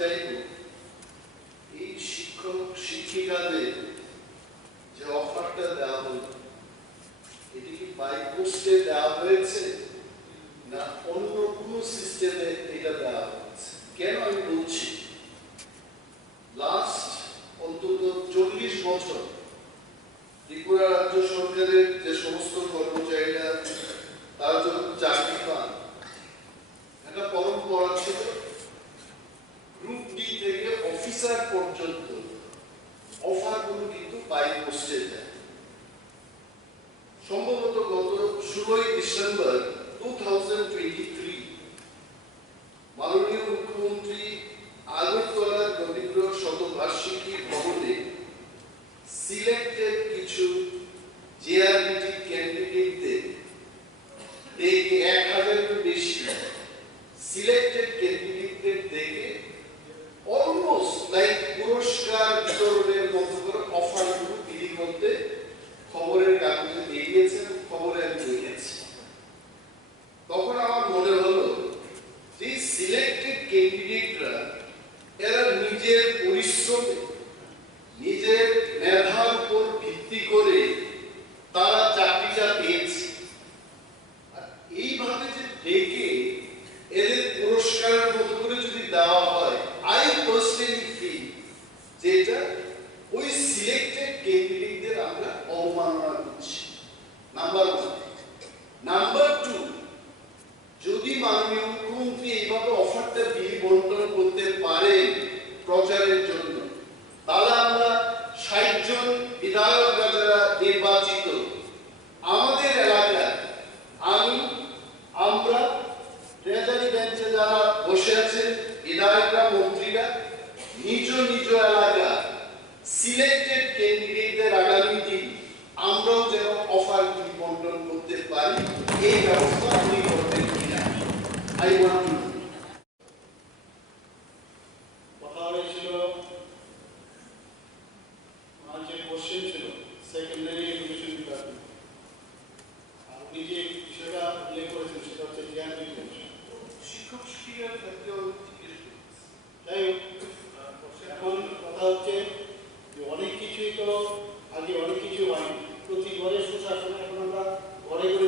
চাইব এই শিক্ষক শিক্ষিকাদের যে অফারটা দেওয়া হল এটি কি বাই পোস্টে দেওয়া হয়েছে? না অন্য কোনো সিস্টেমে এটা দেওয়া হয়েছে? কেন আমি বলছি? লাস্ট অন্তত চল্লিশ বছর যায় সম্ভবত গত ষোলোই ডিসেম্বর টু থাউজেন্ড চাকরিটা পেয়েছে। আর এইভাবে যে ডেকে এদের পুরস্কারের মতো করে যদি দেওয়া হয় আই পার্সোনালি ফিল যেটা ওই সিলেক্টেড ক্যান্ডিডেটদের আমরা অবমাননা করছি। নাম্বার ওয়ান নাম্বার টু যদি মাননীয় বসে আছেন বিধায়করা, মন্ত্রীরা, নিজ নিজ এলাকা সিলেক্টেড ক্যান্ডিডেটদের আগামী দিন আমরাও যেন অফার বন্টন করতে পারি, এই ব্যবস্থা করবেন কিনা। আই ওয়ান্ট টু অনেক কিছুই তো আগে অনেক কিছু হয়নি প্রতি ঘরে সুশাসন এখন আমরা ঘরে ঘরে